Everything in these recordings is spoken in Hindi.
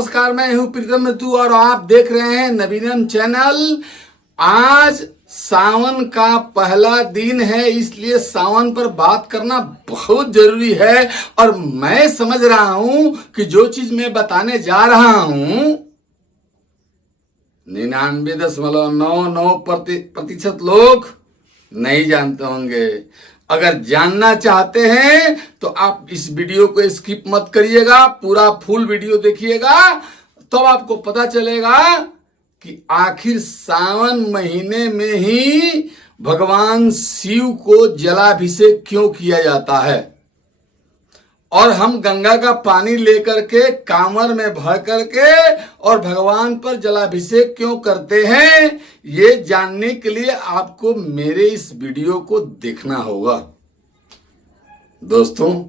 नमस्कार, मैं हूं प्रीतम ऋतु और आप देख रहे हैं नवीनम चैनल। आज सावन का पहला दिन है, इसलिए सावन पर बात करना बहुत जरूरी है। और मैं समझ रहा हूं कि जो चीज मैं बताने जा रहा हूं 99.99% लोग नहीं जानते होंगे। अगर जानना चाहते हैं तो आप इस वीडियो को स्किप मत करिएगा, पूरा फुल वीडियो देखिएगा, तब आपको पता चलेगा कि आखिर सावन महीने में ही भगवान शिव को जलाभिषेक क्यों किया जाता है और हम गंगा का पानी लेकर के कांवर में भर करके और भगवान पर जलाभिषेक क्यों करते हैं। ये जानने के लिए आपको मेरे इस वीडियो को देखना होगा। दोस्तों,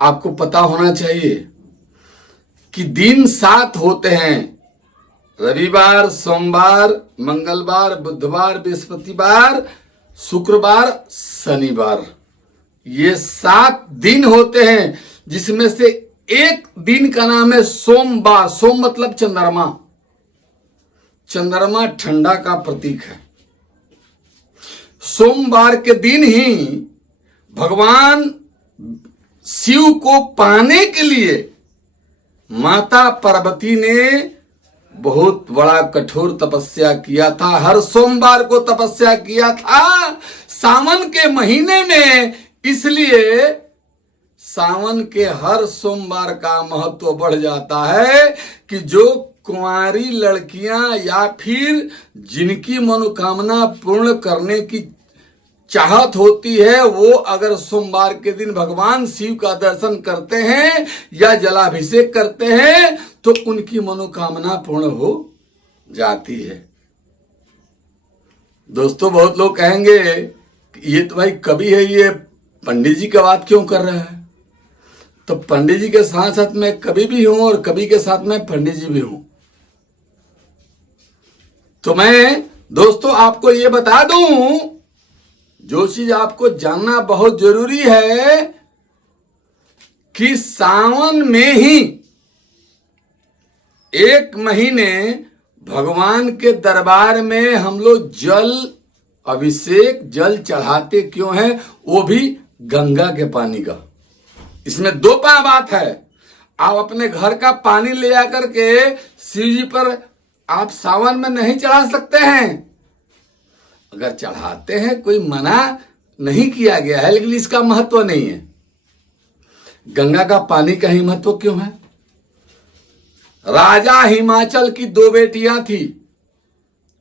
आपको पता होना चाहिए कि दिन 7 होते हैं: रविवार, सोमवार, मंगलवार, बुधवार, बृहस्पतिवार, शुक्रवार, शनिवार। ये 7 दिन होते हैं, जिसमें से एक दिन का नाम है सोमवार। सोम मतलब चंद्रमा। चंद्रमा ठंडा का प्रतीक है। सोमवार के दिन ही भगवान शिव को पाने के लिए माता पार्वती ने बहुत बड़ा कठोर तपस्या किया था। हर सोमवार को तपस्या किया था सावन के महीने में। इसलिए सावन के हर सोमवार का महत्व बढ़ जाता है कि जो कुंवारी लड़कियां या फिर जिनकी मनोकामना पूर्ण करने की चाहत होती है, वो अगर सोमवार के दिन भगवान शिव का दर्शन करते हैं या जलाभिषेक करते हैं तो उनकी मनोकामना पूर्ण हो जाती है। दोस्तों, बहुत लोग कहेंगे ये तो भाई कवि है, ये पंडित जी का बात क्यों कर रहा है। तो पंडित जी के साथ साथ मैं कवि भी हूं और कवि के साथ मैं पंडित जी भी हूं। तो मैं दोस्तों आपको ये बता दूं, जो चीज आपको जानना बहुत जरूरी है कि सावन में ही एक महीने भगवान के दरबार में हम लोग जल अभिषेक, जल चढ़ाते क्यों हैं, वो भी गंगा के पानी का। इसमें 2 बात है। आप अपने घर का पानी ले आकर के शिव जी पर आप सावन में नहीं चढ़ा सकते हैं। अगर चढ़ाते हैं, कोई मना नहीं किया गया है, लेकिन इसका महत्व नहीं है। गंगा का पानी का ही महत्व क्यों है? राजा हिमाचल की 2 बेटियां थी,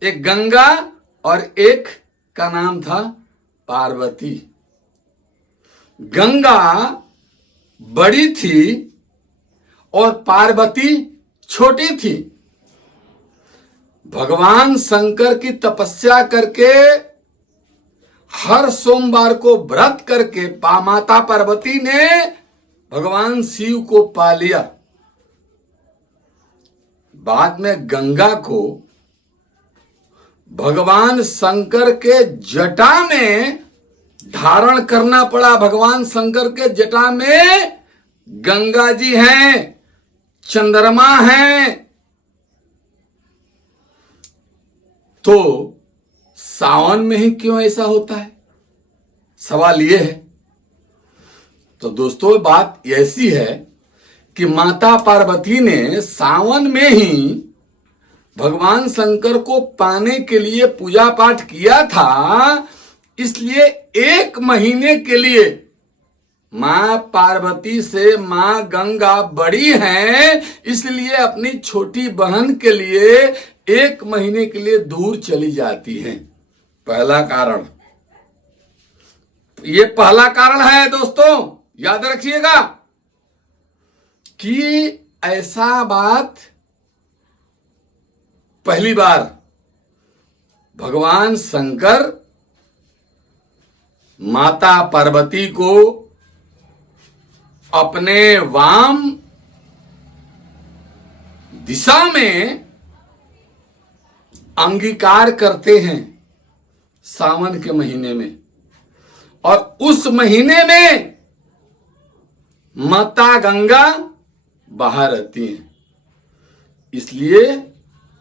एक गंगा और एक का नाम था पार्वती। गंगा बड़ी थी और पार्वती छोटी थी। भगवान शंकर की तपस्या करके हर सोमवार को व्रत करके माता पार्वती ने भगवान शिव को पा लिया। बाद में गंगा को भगवान शंकर के जटा में धारण करना पड़ा। भगवान शंकर के जटा में गंगा जी हैं, चंद्रमा हैं। तो सावन में ही क्यों ऐसा होता है, सवाल यह है। तो दोस्तों, बात ऐसी है कि माता पार्वती ने सावन में ही भगवान शंकर को पाने के लिए पूजा पाठ किया था। इसलिए 1 महीने के लिए मां पार्वती से मां गंगा बड़ी हैं, इसलिए अपनी छोटी बहन के लिए 1 महीने के लिए दूर चली जाती हैं। पहला कारण, ये पहला कारण है दोस्तों, याद रखिएगा कि ऐसा बात पहली बार भगवान शंकर माता पार्वती को अपने वाम दिशा में अंगीकार करते हैं सावन के महीने में। और उस महीने में माता गंगा बाहर रहती हैं। इसलिए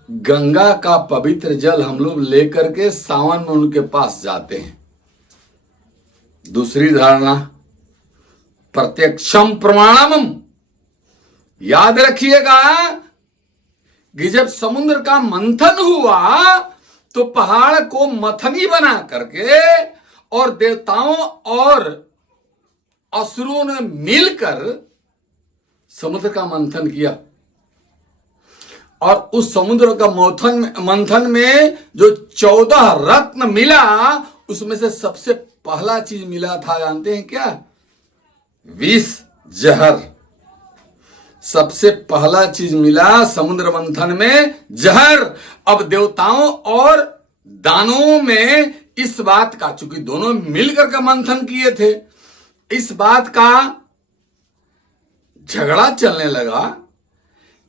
गंगा का पवित्र जल हम लोग लेकर के सावन में उनके पास जाते हैं। दूसरी धारणा, प्रत्यक्षम प्रमाणम। याद रखिएगा कि जब समुद्र का मंथन हुआ तो पहाड़ को मथनी बना करके और देवताओं और असुरों ने मिलकर समुद्र का मंथन किया। और उस समुद्र का मंथन में जो 14 रत्न मिला, उसमें से सबसे पहला चीज मिला था, जानते हैं क्या? विष, जहर। सबसे पहला चीज मिला समुद्र मंथन में, जहर। अब देवताओं और दानवों में इस बात का, चूंकि दोनों मिलकर का मंथन किए थे, इस बात का झगड़ा चलने लगा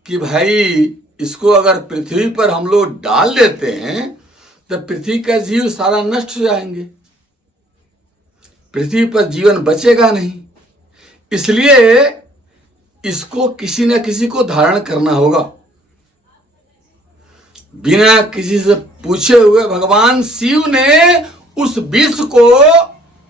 कि भाई इसको अगर पृथ्वी पर हम लोग डाल देते हैं तो पृथ्वी का जीव सारा नष्ट हो जाएंगे, पृथ्वी पर जीवन बचेगा नहीं। इसलिए इसको किसी न किसी को धारण करना होगा। बिना किसी से पूछे हुए भगवान शिव ने उस विष को,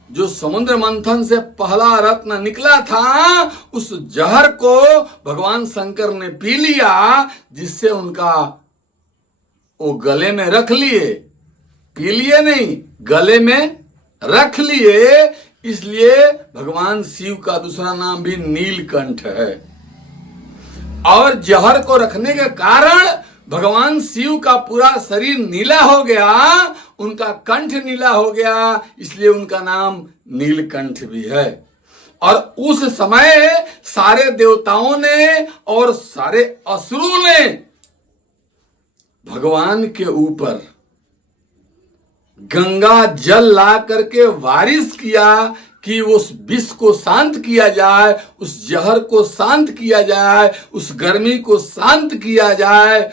जो समुद्र मंथन से पहला रत्न निकला था, उस जहर को भगवान शंकर ने पी लिया, जिससे उनका वो गले में रख लिए, पी लिए नहीं, गले में रख लिए। इसलिए भगवान शिव का दूसरा नाम भी नीलकंठ है। और जहर को रखने के कारण भगवान शिव का पूरा शरीर नीला हो गया, उनका कंठ नीला हो गया, इसलिए उनका नाम नीलकंठ भी है। और उस समय सारे देवताओं ने और सारे असुरों ने भगवान के ऊपर गंगा जल ला करके बारिश किया कि उस विष को शांत किया जाए, उस जहर को शांत किया जाए, उस गर्मी को शांत किया जाए।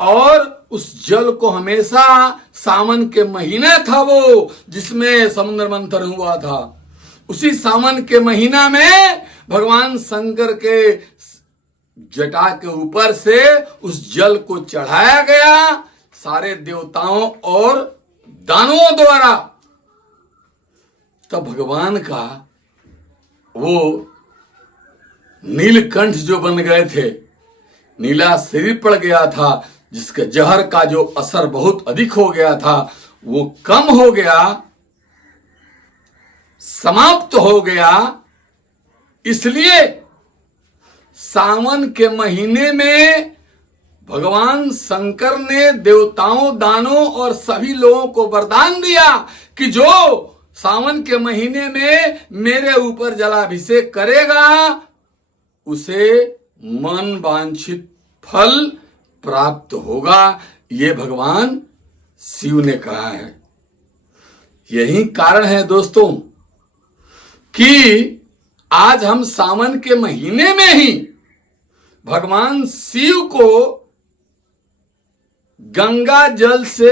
और उस जल को हमेशा, सावन के महीना था वो जिसमें समुद्र मंथन हुआ था, उसी सावन के महीना में भगवान शंकर के जटा के ऊपर से उस जल को चढ़ाया गया सारे देवताओं और दानवों द्वारा। तब भगवान का वो नीलकंठ जो बन गए थे, नीला शरीर पड़ गया था, जिसके जहर का जो असर बहुत अधिक हो गया था, वो कम हो गया, समाप्त हो गया। इसलिए सावन के महीने में भगवान शंकर ने देवताओं, दानों और सभी लोगों को वरदान दिया कि जो सावन के महीने में मेरे ऊपर जलाभिषेक करेगा उसे मन वांछित फल प्राप्त होगा। ये भगवान शिव ने कहा है। यही कारण है दोस्तों कि आज हम सावन के महीने में ही भगवान शिव को गंगा जल से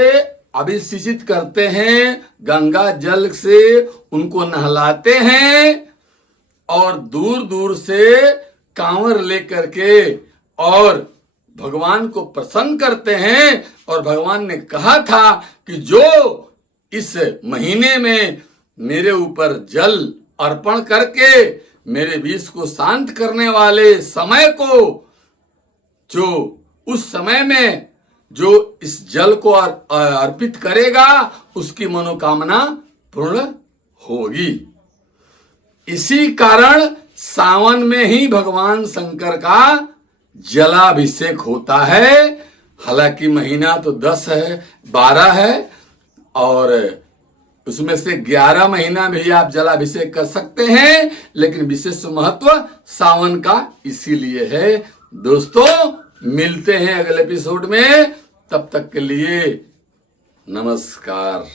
अभिषेचित करते हैं, गंगा जल से उनको नहलाते हैं और दूर दूर से कांवर लेकर के और भगवान को प्रसन्न करते हैं। और भगवान ने कहा था कि जो इस महीने में मेरे ऊपर जल अर्पण करके मेरे विष को शांत करने वाले समय को, जो उस समय में जो इस जल को अर्पित करेगा उसकी मनोकामना पूर्ण होगी। इसी कारण सावन में ही भगवान शंकर का जलाभिषेक होता है। हालांकि महीना तो 10 है, 12 है और उसमें से 11 महीना में ही आप जलाभिषेक कर सकते हैं, लेकिन विशेष महत्व सावन का इसीलिए है। दोस्तों मिलते हैं अगले एपिसोड में, तब तक के लिए नमस्कार।